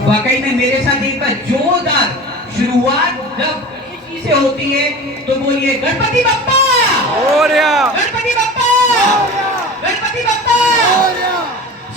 वाकई में मेरे साथ एक बार जोरदार शुरुआत जब गणेश जी से होती है तो बोलिए गणपति बप्पा, गणपति बप्पा, गणपति बप्पा।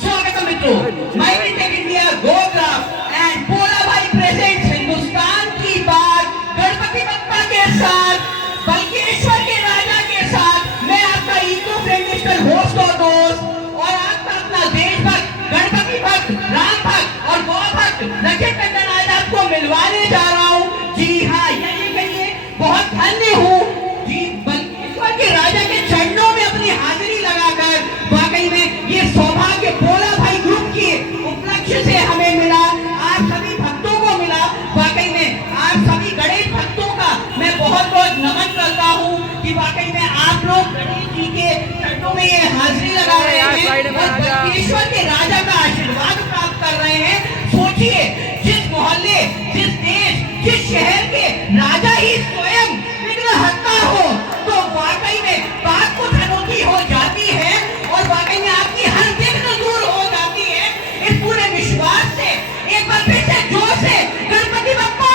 स्वागत मित्रों, माइक टेक इंडिया गोग्राफ एंड भोला भाई प्रेजेंट्स हिंदुस्तान की बात गणपति बप्पा के साथ, बल्केश्वर के राजा के साथ। मैं आपका इको फ्रेंडली होस्ट और दोस्त और आपका अपना देशभक्त, गणपति भक्त, राम भक्त और गौ भक्त रचित टंडन आज आपको मिलवाने जा रहा हूँ। जी हाँ, यही कहिए बहुत धन्य हूँ जी, बल्केश्वर के राजा के चरणों में अपनी हाजिरी लगाकर वाकई में ये सौभाग्य भोला भाई ग्रुप की उपलक्ष्य से हमें मिला, आप सभी भक्तों को मिला। वाकई में आप सभी गणेश भक्तों का मैं बहुत बहुत नमन करता हूँ कि वाकई में आप लोग गणेश जी के चरणों में ये हाजिरी लगा रहे हैं और बल्केश्वर के राजा का आशीर्वाद प्राप्त कर रहे हैं। सोचिए, जिस मोहल्ले, जिस देश, जिस शहर के राजा ही स्वयं विघ्नहर्ता हो तो वाकई में बात कुछ अनोखी हो जाती है और वाकई में आपकी हर विघ्न दूर हो जाती है। इस पूरे विश्वास से एक बार फिर से जोर से गणपति बप्पा,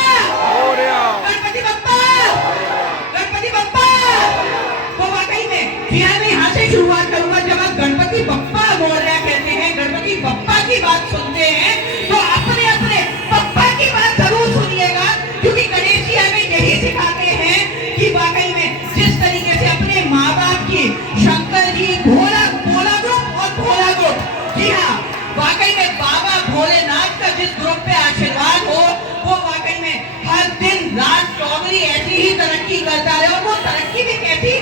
गणपति बप्पा, गणपति बप्पा। तो वाकई में जी हाँ, मैं यहाँ से शुरुआत करूंगा। जब आप गणपति बप्पा बोल रहे कहते हैं, गणपति बप्पा की बात सुनते हैं तो अपने अपने बप्पा की बात जरूर सुनिएगा, क्योंकि गणेश जी हमें यही सिखाते हैं कि वाकई में जिस तरीके से अपने माँ बाप की शंकर जी, भोला ग्रुप और भोला ग्रुप, जी हाँ, वाकई में बाबा भोलेनाथ का जिस ग्रुप पे आशीर्वाद हो वो वाकई में हर दिन रात चौगनी ऐसी ही तरक्की करता है। और वो तरक्की भी कैसी,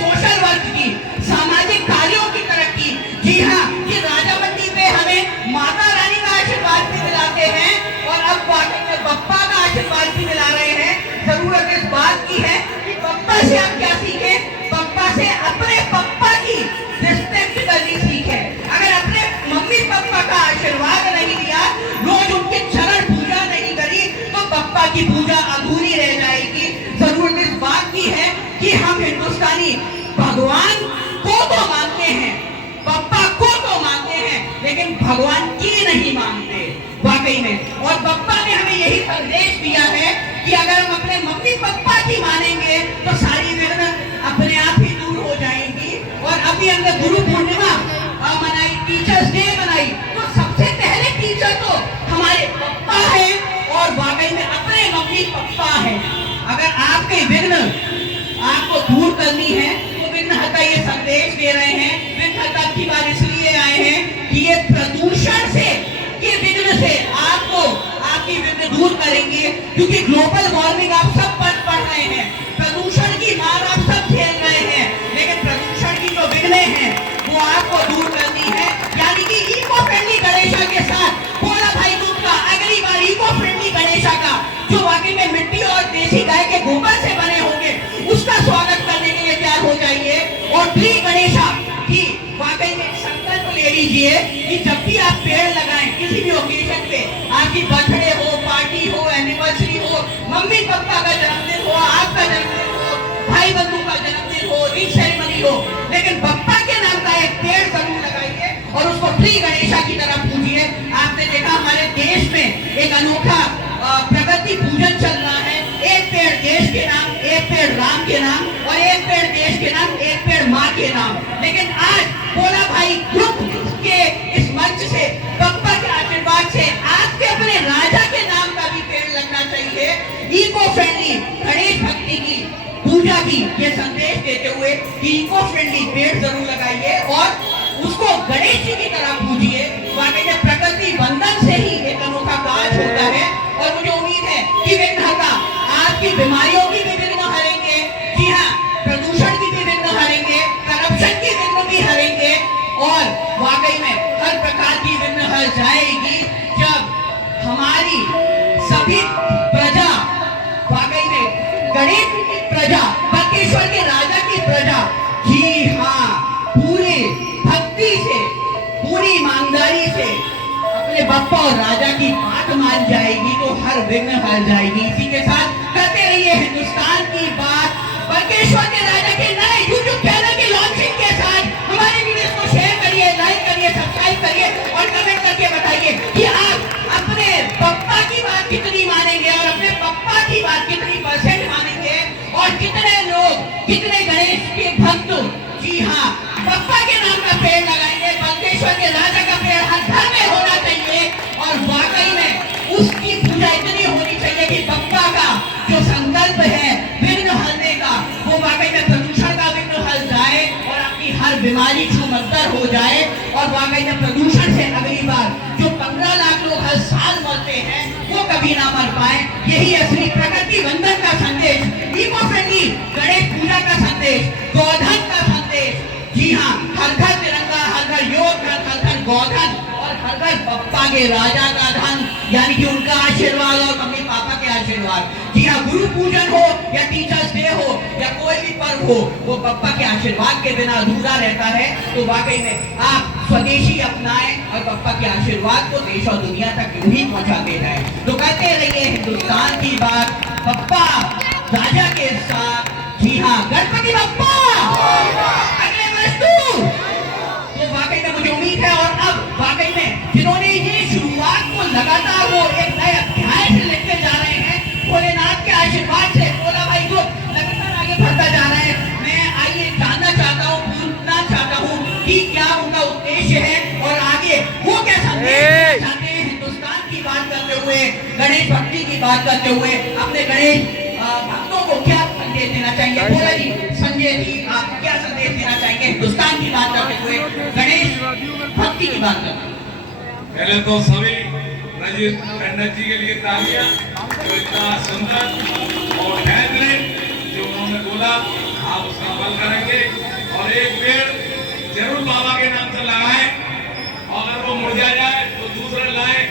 सोशल वर्क की, सामाजिक कार्यों की तरक्की। जी हाँ, ये राजा मंडी पे हमें माता रानी का आशीर्वाद भी मिलाते हैं और अब वाकई में बप्पा का आशीर्वाद भी मिला रहे हैं। जरूरत इस बात की है कि बप्पा से आप क्या सीखें, बप्पा से अपने पप्पा की रिस्पेक्ट करनी सीखें। अगर अपने मम्मी पापा का आशीर्वाद नहीं लिया, रोज उनके चरण पूजा नहीं करी तो बप्पा की पूजा अधूरी रह जाएगी। जरूरत इस बात की है कि हम हिंदुस्तानी भगवान को तो मानते हैं, बप्पा को तो मानते हैं, लेकिन भगवान की नहीं मानते वाकई में। और बप्पा ने हमें यही संदेश दिया है कि अगर हम अपने मम्मी पापा की मानेंगे तो सारी विघ्न अपने आप ही दूर हो जाएंगी। और अभी हमने गुरु पूर्णिमा मनाई, टीचर्स डे मनाई, तो सबसे पहले टीचर तो हमारे पप्पा है और वाकई में अपने मम्मी पापा है। अगर आपके विघ्न आपको दूर करनी है तो विघ्नहर्ता ये संदेश दे रहे हैं। विघ्नहर्ता की बात इसलिए आए हैं कि ये प्रदूषण से, ये विघ्न से आपको आपकी विघ्न दूर करेंगे, क्योंकि ग्लोबल वार्मिंग आप सब पढ़ रहे हैं, प्रदूषण की मार आप सब झेल रहे हैं, लेकिन प्रदूषण की जो विघ्ने हैं वो आपको दूर करनी है। यानी कि इको फ्रेंडली गणेशा के साथ भोला भाई ग्रुप का अगली बार इको फ्रेंडली गणेशा का, जो वाकई में मिट्टी और देसी गाय के गोबर से बने होंगे, उसका स्वागत करने के लिए तैयार हो जाइए। और ट्री गणेशा की वाकई में संकल्प ले लीजिए कि जब भी आप पेड़ लगाएं किसी भी ओकेजन पे, आपकी बर्थडे हो, पार्टी हो, एनिवर्सरी हो, मम्मी पापा का जन्मदिन हो, आपका जन्मदिन हो, भाई बंधु का जन्मदिन हो, रिंग सेरेमनी हो, लेकिन बप्पा के नाम का एक पेड़ जरूर लगाइए और उसको ट्री गणेशा की तरह पूजिए। आपने देखा हमारे देश में एक अनोखा प्रगति पूजन चल रहा है, एक पेड़ देश के नाम, एक पेड़ राम के नाम और एक पेड़ देश के नाम, एक पेड़ माँ के नाम। लेकिन आज भोला भाई ग्रुप के इस मंच से, बप्पा के आशीर्वाद से आपके अपने राजा के नाम का भी पेड़ लगना चाहिए। इको फ्रेंडली गणेश भक्ति की, पूजा की ये संदेश देते हुए कि इको फ्रेंडली पेड़ जरूर लगाइए और उसको गणेश जी की तरह पूजिए। वाकई में प्रकृति वंदन से ही एक अनोखा काज होता है और मुझे उम्मीद है कि विघ्नहर्ता आपकी बीमारियों की भी विघ्न हरेंगे। जी हाँ, प्रदूषण की भी विघ्न हरेंगे, करप्शन की विघ्न भी हरेंगे और वाकई में हर प्रकार की विघ्न हर जाएगी जब हमारी सभी प्रजा, वाकई में गणेश की प्रजा, बल्केश्वर के राजा की प्रजा, जी हाँ, पूरी भक्ति से, पूरी ईमानदारी से अपने बप्पा और राजा की बात मान जाएगी तो हर विघ्न हर जाएगी। इसी के साथ करते रहिए हिंदुस्तान की बात। बल्केश्वर के राजा के नए YouTube चैनल की लॉन्चिंग के साथ हमारे वीडियो को शेयर करिए, लाइक करिए, सब्सक्राइब करिए और कमेंट करके बताइए कि आप अपने हो जाए और वाकई में प्रदूषण से अगली बार जो 15 लाख लोग हर साल मरते हैं वो कभी ना मर पाए। यही असली प्रकृति वंदन का संदेश, इको फ्रेंडली गणेश पूजा का संदेश, गोधन का संदेश। जी हाँ, हर घर तिरंगा, हर घर योग, हर घर गोधन और हर घर पप्पा के राजा का धन, यानी कि उनका आशीर्वाद और मम्मी पापा के आशीर्वाद। जी हाँ, गुरु पूजन हो या टीचर्स डे हो या कोई भी पर्व हो, वो पप्पा के आशीर्वाद के बिना अधूरा रहता है। तो वाकई में आप स्वदेशी अपनाएं और पप्पा के आशीर्वाद को देश और दुनिया तक यूं ही पहुंचाते रहें। तो कहते रहिए हिंदुस्तान की बात, पप्पा राजा के साथ। जी हाँ, गणपति बप्पा अगले वर्ष तो वाकई में मुझे उम्मीद है। और अब वाकई में जिन्होंने ये शुरुआत को लगातार वो एक नए अध्याय से लेकर जा रहे हैं, भोलेनाथ के आशीर्वाद से भोला भाई को लगातार आगे बढ़ता जा रहा है। मैं आइए जानना चाहता हूँ, पूछना चाहता हूँ कि क्या उनका उद्देश्य है और आगे वो क्या संदेश चाहते हैं हिंदुस्तान की बात करते हुए, गणेश भक्ति की बात करते हुए, अपने गणेश भक्तों को क्या संदेश देना चाहेंगे? भोला जी, संजय जी, आप क्या संदेश देना चाहेंगे हिंदुस्तान की बात करते हुए, गणेश भक्ति की बात करते हुए? पहले तो सभी रंजीत टंडन जी के लिए तालियां, जो इतना सुंदर और बेहतरीन जो उन्होंने बोला, आप उसका अमल करेंगे और एक पेड़ जरूर बाबा के नाम से लगाएं। अगर वो मुरझा जाए तो दूसरा लाएं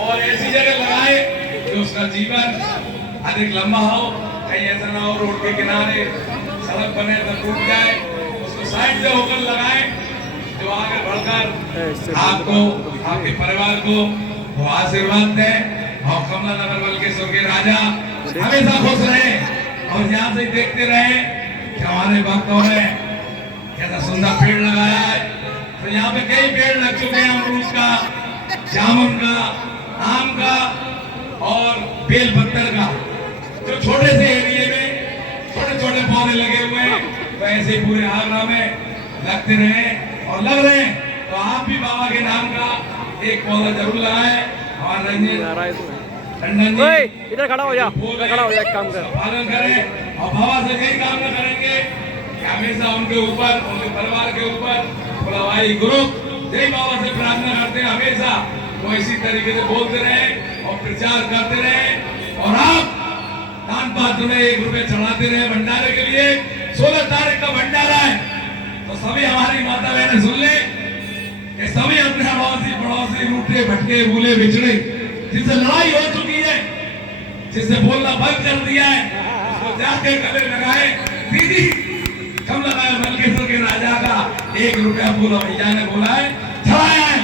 और ऐसी जगह लगाएं जो उसका जीवन अधिक लंबा हो। कहीं ऐसा ना हो रोड के किनारे सड़क बने तो टूट जाए, उसको साइड से होकर लगाएं जो आगे बढ़कर आपको, आपके परिवार को वो आशीर्वाद दें। और कमला नगर बल्केश्वर के राजा हमेशा खुश रहे और यहाँ से देखते रहे कि हमारे भक्तों ने कैसा सुंदर पेड़ लगाया है। तो यहाँ पे कई पेड़ लग चुके हैं, अमरूद का, जामुन का, आम का और बेल पत्तर का। जो छोटे से एरिया में छोटे छोटे पौधे लगे हुए हैं, तो ऐसे ही पूरे आगरा में लगते रहे और लग रहे हैं। तो आप भी बाबा के नाम का एक पौधा जरूर लगाएं। हमारे रंजीत टंडन जी इधर खड़ा हो जा, इधर खड़ा हो जा, एक काम कर, पालन करें और बाबा से यही काम न करेंगे कि हमेशा उनके ऊपर, उनके परिवार के ऊपर बोला भाई गुरु जय बाबा से प्रार्थना करते हैं। हमेशा वो इसी तरीके से बोलते रहे और प्रचार करते रहे और आप दान पात्र में 1 रुपए चढ़ाते रहे भंडारे के लिए। 16 तारीख का भंडारा है, तो सभी हमारी माता बहनें सुन ले कि सभी अपने अड़ोसी पड़ोसी, रूठे भटके, भूले बिछड़े, जिससे लड़ाई हो चुकी है, जिससे बोलना बंद कर दिया है, उसको जाके गले लगाए। दीदी कम लगाए, बल्केश्वर के राजा का 1 रुपया बोला भैया ने बोला है, चढ़ाया है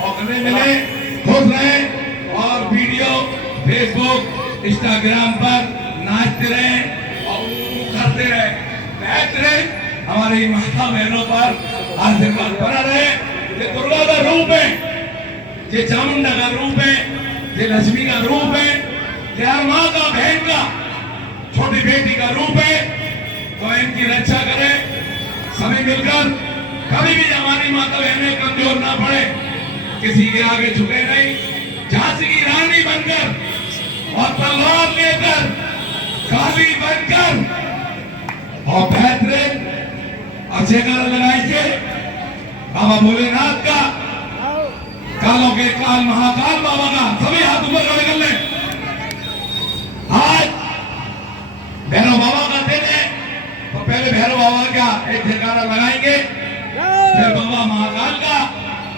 और गले मिले, खुश रहे और वीडियो फेसबुक इंस्टाग्राम पर नाचते रहे और करते रहे, बैठते रहे। हमारी माता बहनों पर आशीर्वाद बना रहे। ये दुर्गा का रूप है, ये चामुंडा का रूप है, ये लक्ष्मी का रूप है, ये हर माँ का, बहन का, छोटी बेटी का रूप है। तो इनकी रक्षा करें सभी मिलकर। कभी भी हमारी माता बहनें कमजोर ना पड़े, किसी के आगे झुके नहीं, झांसी की रानी बनकर और तलवार लेकर, काली बनकर और बेहतरीन अच्छे गाना लगाइए बाबा भोलेनाथ का, कालों के काल महाकाल बाबा का। सभी हाथ ऊपर खड़े कर लें। आज भैरव बाबा का दिन है, तो पहले भैरव बाबा का एक जयकारा लगाएंगे, फिर बाबा महाकाल का।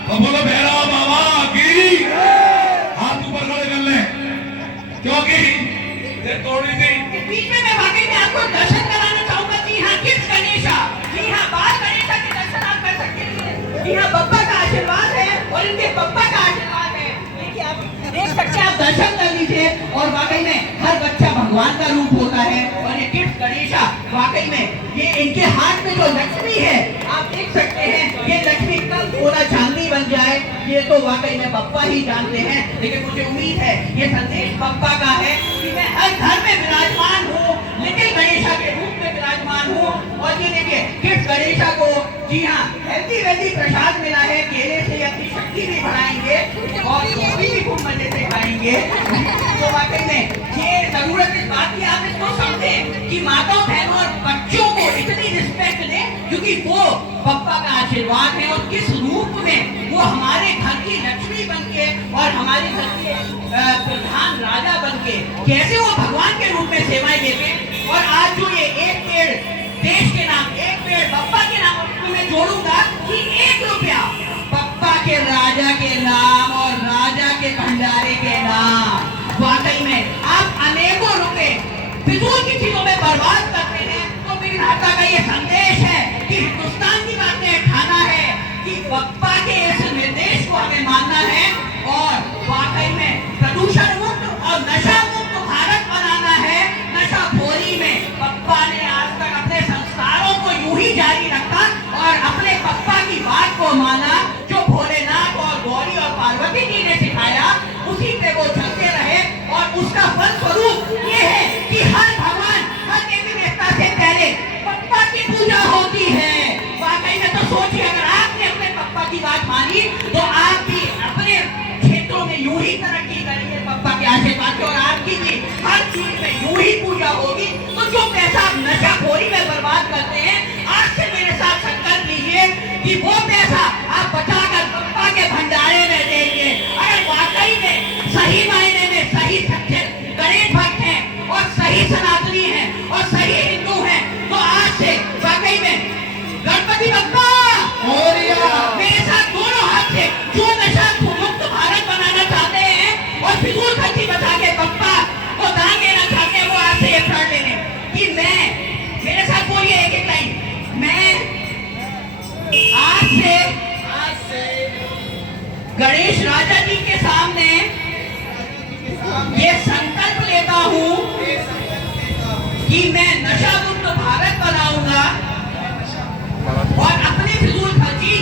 तो बोलो भैरव बाबा की, हाथ ऊपर खड़े कर लें क्योंकि ये थोड़ी सी बीच में मैं वाकई में आपको दर्शन कराना चाहूंगा। जी हाँ, किस गणेशा, जी हाँ, बाल गणेशा के दर्शन आप कर सकते हैं। जी हाँ, बप्पा का आशीर्वाद है और इनके पप्पा का आशीर्वाद है। देखिए आप देख सकते हैं, आप दर्शन कर लीजिए। और वाकई में हर बच्चा भगवान का रूप होता है और ये किस गणेशा, वाकई में ये इनके हाथ में जो लक्ष्मी है आप देख सकते हैं, ये लक्ष्मी कब थोड़ा चांदी बन जाए ये तो वाकई में पप्पा ही जानते हैं। लेकिन मुझे उम्मीद है ये संदेश पप्पा का है कि मैं हर घर में विराजमान हूँ, लिटिल गणेशा के रूप में विराजमान हूँ। और ये देखिए किस गणेशा को, जी हाँ, हेल्दी वेल्दी प्रसाद मिला है। केले से अपनी शक्ति भी बढ़ाएंगे और गोभी भी खूब मजे से खाएंगे। तो वाकई में ये जरूरत इस बात की आप इसको समझें कि माताओं, बहनों और बच्चों को इतनी रिस्पेक्ट दें, क्योंकि वो पप्पा का आशीर्वाद है और किस रूप में वो हमारे घर की लक्ष्मी बनके और हमारे घर के प्रधान राजा बनके कैसे वो भगवान के रूप में सेवाएं देते। और आज जो ये एक पेड़ देश के नाम, एक पेड़ पप्पा के नाम, उसको मैं जोड़ूंगा कि 1 रुपया पप्पा के राजा के नाम और राजा के भंडारे के नाम। वाकई में आप अनेकों रुपए फिजूल की चीजों में बर्बाद करते हैं। तो विघ्नहर्ता का ये संदेश है कि हिंदुस्तान की बातें ठाना है कि पप्पा के इस निर्देश को हमें मानना है और वाकई में प्रदूषण मुक्त और नशा मुक्त भारत बनाना है। नशाखोरी में पप्पा ने आज तक अपने संस्कारों को यूं ही जारी रखा और अपने पप्पा की बात को माना। जो भोलेनाथ और गौरी और पार्वती जी ने सिखाया उसी पे वो चलते रहे और उसका फल स्वरूप ये है कि हर भगवान, हर देवी देवता से पहले पप्पा की पूजा होती है। वाकई में तो सोचिए, अगर आपने अपने पप्पा की बात मानी तो आप भी अपने क्षेत्रों में यूं ही तरक्की करेंगे पप्पा के आशीर्वाद से और आपकी भी हर चीज में यूं ही पूजा होगी। तो जो पैसा आप नशाखोरी में बर्बाद करते हैं, आज से मेरे साथ संकल्प लीजिए कि वो पैसा आप बचाकर पप्पा के भंडारे में देंगे। अगर वाकई में सही मायने में सही सच्चे गणेश भक्त हैं और सही सनातनी हैं और सही हिंदू हैं तो आज से वाकई में गणपति बप्पा मेरे साथ दोनों हाथ से जो नशा मुक्त भारत बनाना चाहते हैं और फिजूल खर्ची बचा के पप्पा को दान देना चाहते हैं, वो आपसे ये प्रण ले लें कि मैं, मेरे साथ बोलिए एक एक लाइन, मैं आज से गणेश राजा जी के सामने ये संकल्प लेता हूँ कि मैं नशा मुक्त भारत बनाऊंगा और अपनी फिजूल खर्ची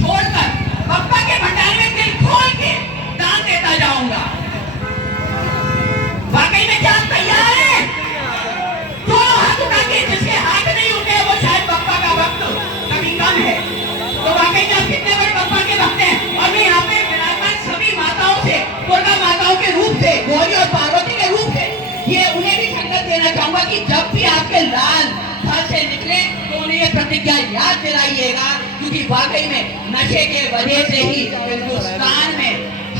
छोड़कर पप्पा के भंडारे में दिल खोल के दान देता जाऊंगा। वाकई में क्या आप तैयार हैं? दोनों हाथ उठा के, जिसके हाथ नहीं उठे वो शायद पप्पा का भक्त कभी कम है। तो वाकई में आप कितने बड़े पप्पा के भक्त हैं। और मैं यहाँ पे विराजमान सभी माताओं से, दुर्गा माताओं के रूप से, गौरी और पार्वती के रूप से ये उन्हें भी संकल्प देना चाहूंगा कि जब भी आपके लाल घर से निकले तो उन्हें ये प्रतिज्ञा याद दिलाइएगा, क्योंकि वाकई में नशे के वजह से ही हिंदुस्तान में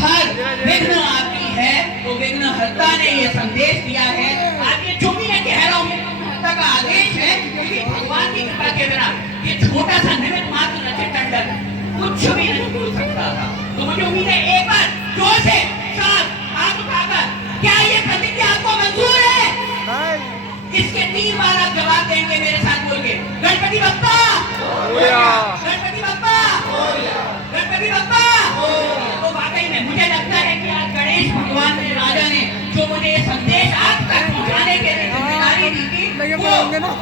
हर विघ्न आती है। तो विघ्नहर्ता ने ये संदेश दिया है। आज ये जो भी मैं कह रहा हूँ विघ्नहर्ता का आदेश है, क्योंकि भगवान की कृपा के बिना ये छोटा सा निमित्त मात्र नचे टंडन कुछ भी नहीं बोल सकता था। तो मुझे उम्मीद है एक बार जोर से साथ हाथ उठाकर क्या ये प्रतिज्ञा आपको मंजूर है? इसके 3 बार आप जवाब देंगे मेरे साथ बोल के, गणपति बप्पा, गणपति बप्पा, गणपति बप्पा। तो वाकई में मुझे लगता है कि आज गणेश भगवान ने, राजा ने जो मुझे ये संदेश आज तक पहुंचाने के लिए जिम्मेदारी दी थी, वो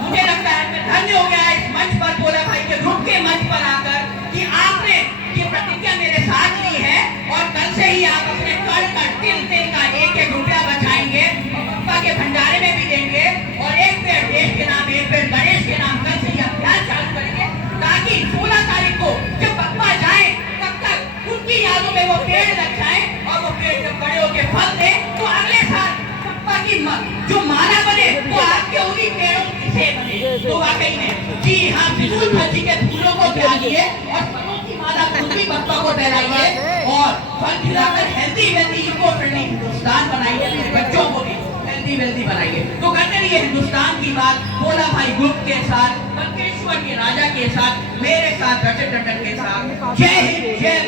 मुझे लगता है मैं धन्य हो गया इस मंच पर, भोला भाई के ग्रुप के मंच पर आकर कि आपने ये प्रतिज्ञा मेरे साथ ली है और कल से ही आप अपने कर का तिल का 1-1 रुपया बचाएंगे और पप्पा के भंडारे में भी देंगे और एक पेड़ देश के नाम, एक पेड़ गणेश के नाम कल से ही अभियान चालू करेंगे, ताकि 16 तारीख को जब पप्पा जाए तब तक उनकी यादों में वो पेड़ लग जाए और वो पेड़ जब बड़े होकर फल दे तो अगले साल पप्पा की जो माला बने वो आपके उन्हीं पेड़ों से बने। तो वाकई में जी हाँ, फिजूल खर्ची के फूलों को त्यागिए और फलों की माला खुद भी पप्पा को पहनाइए और फल खिलाकर healthy wealthy eco friendly Hindustan बनाइए, अपने बच्चों को भी हेल्दी वेल्दी बनाइए। तो करते रहिए हिंदुस्तान की बात भोला भाई ग्रुप के साथ, बंकेश्वर के राजा के साथ, मेरे साथ रजत टंडन के साथ। जय हिंद, जय